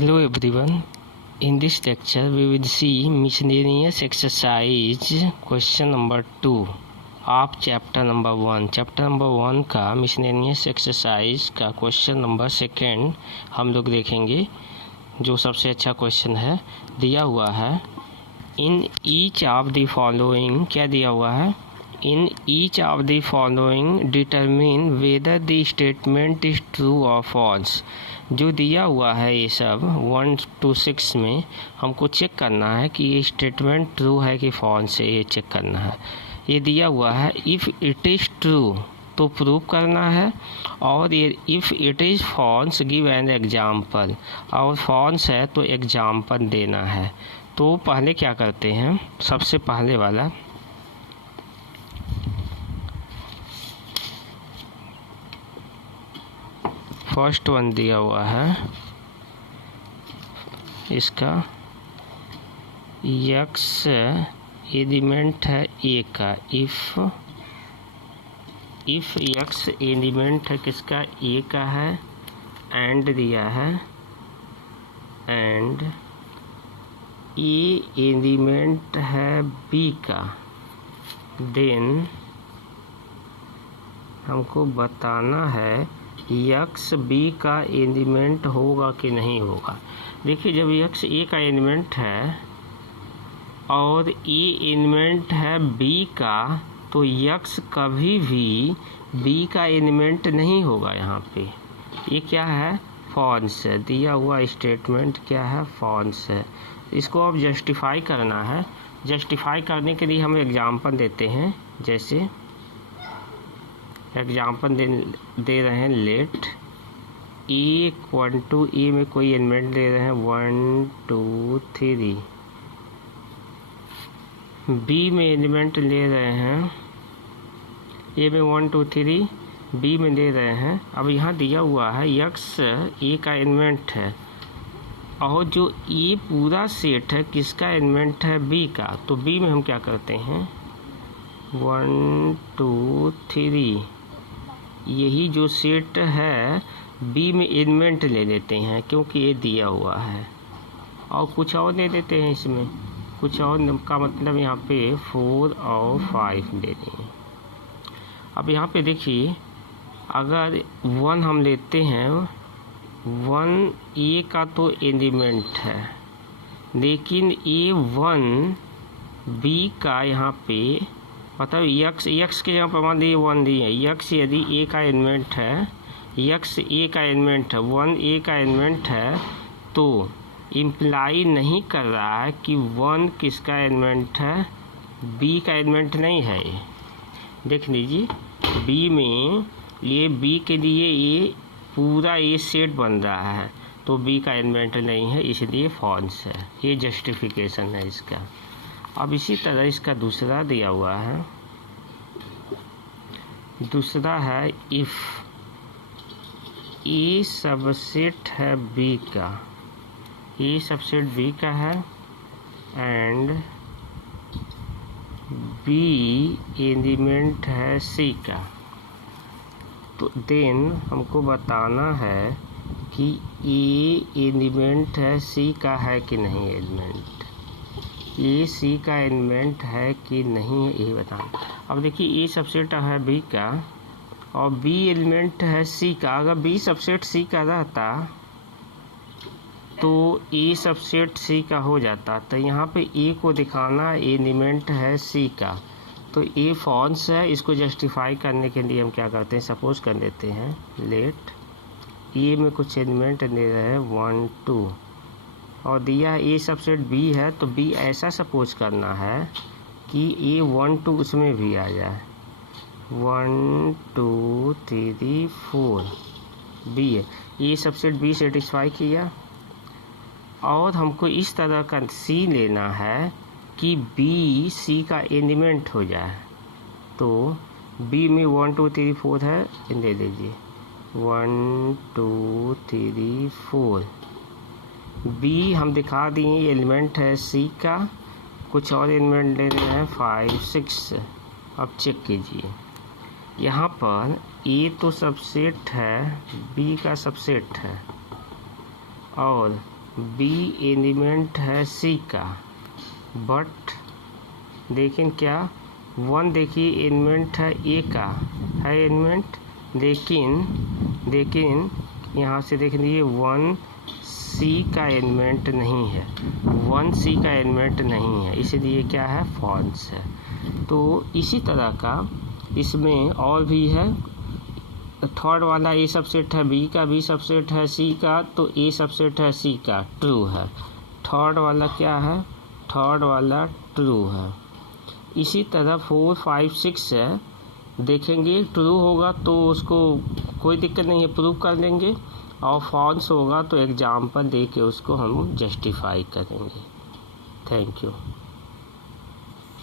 Hello everyone. In this lecture we will see miscellaneous exercise question number 2 of chapter number 1. Chapter number 1 का miscellaneous exercise का question number 2 हम लोग देखेंगे, जो सबसे अच्छा क्वेश्चन है। दिया हुआ है in each of the following, क्या दिया हुआ है? In each of the following determine whether the statement is true और फॉल्स। जो दिया हुआ है ये सब 1 to 6 में हमको चेक करना है कि ये स्टेटमेंट ट्रू है कि फॉल्स है, ये चेक करना है। ये दिया हुआ है इफ़ इट इज़ ट्रू तो प्रूव करना है, और ये if it is false give an example, और फॉल्स है तो एग्जाम्पल देना है। तो पहले क्या करते हैं, सबसे पहले वाला फर्स्ट वन दिया हुआ है, इसका यक्स एलिमेंट है ए का। इफ़ यक्स एलिमेंट है किसका? ए का है, एंड दिया है, एंड ए एलिमेंट है बी का, देन हमको बताना है यक्स बी का एलिमेंट होगा कि नहीं होगा। देखिए, जब यक्स ए का एलिमेंट है और ए एलिमेंट है बी का, तो यक्स कभी भी बी का एलिमेंट नहीं होगा। यहाँ पे ये क्या है? फॉल्स है। दिया हुआ स्टेटमेंट क्या है? फॉल्स है। इसको अब जस्टिफाई करना है। जस्टिफाई करने के लिए हम एग्जांपल देते हैं। जैसे एग्जाम्पल दे रहे हैं, लेट ए 1 to ए में कोई एलिमेंट दे रहे हैं 1 2 3, बी में एलिमेंट ले रहे हैं, ए में 1 2 3, बी में ले रहे हैं। अब यहाँ दिया हुआ है यक्स ए का एलिमेंट है, और जो ए पूरा सेट है किसका एलिमेंट है? बी का। तो बी में हम क्या करते हैं 1 2 3, यही जो सेट है बी में एलिमेंट ले लेते हैं, क्योंकि ये दिया हुआ है, और कुछ और ले लेते हैं इसमें। कुछ और का मतलब यहाँ पे 4 और 5 ले लेंगे। अब यहाँ पे देखिए, अगर 1 हम लेते हैं, 1 ए का तो एलिमेंट है, लेकिन ए 1 बी का यहाँ पे मतलब यक्स के यहाँ पर मान लीजिए 1 दिए है। यक्स यदि ए का एलिमेंट है, यक्स ए का एलिमेंट है, 1 ए का एलिमेंट है, तो इम्प्लाई नहीं कर रहा है कि 1 किसका एलिमेंट है? बी का एलिमेंट नहीं है। देख लीजिए, बी में ये बी के लिए ये पूरा ये सेट बन रहा है, तो बी का एलिमेंट नहीं है, इसलिए फॉल्स है। ये जस्टिफिकेशन है इसका। अब इसी तरह इसका दूसरा दिया हुआ है। दूसरा है इफ़ ए सबसेट है बी का, ए सबसेट बी का है, एंड बी एलिमेंट है सी का, तो देन हमको बताना है कि ए एलिमेंट है सी का है कि नहीं एलिमेंट, ए सी का एलिमेंट है कि नहीं है, ये बताना। अब देखिए, ए सबसेट है बी का और बी एलिमेंट है सी का। अगर बी सबसेट सी का रहता तो ए सबसेट सी का हो जाता। तो यहाँ पे ए को दिखाना एलिमेंट है सी का, तो ए फॉल्स है। इसको जस्टिफाई करने के लिए हम क्या करते हैं, सपोज कर लेते हैं, लेट ए में कुछ एलिमेंट ले रहे हैं 1 2, और दिया ए सबसेट बी है, तो बी ऐसा सपोज करना है कि ए 1 2 उसमें भी आ जाए। 1 2 3 4 बी है, ए सबसेट बी सेटिस्फाई किया। और हमको इस तरह का सी लेना है कि बी सी का एलिमेंट हो जाए। तो बी में 1 2 3 4 है, ले लीजिए 1 2 3 4। बी हम दिखा दिए एलिमेंट है सी का, कुछ और एलिमेंट ले रहे हैं 5 6। अब चेक कीजिए, यहाँ पर ए तो सबसेट है, बी का सबसेट है, और बी एलिमेंट है सी का, बट लेकिन क्या 1 देखिए एलिमेंट है ए का, है एलिमेंट, लेकिन यहाँ से देख लीजिए 1 सी का एलिमेंट नहीं है, 1 सी का एलिमेंट नहीं है, इसलिए क्या है, फॉल्स है। तो इसी तरह का इसमें और भी है। थर्ड वाला ए सबसेट है बी का, बी सबसेट है सी का, तो ए सबसेट है सी का, ट्रू है। थर्ड वाला क्या है, थर्ड वाला ट्रू है। इसी तरह 4, 5, 6 है, देखेंगे ट्रू होगा तो उसको कोई दिक्कत नहीं है, प्रूव कर लेंगे, और फॉल्स होगा तो एग्जाम्पल दे के उसको हम जस्टिफाई करेंगे। Thank you.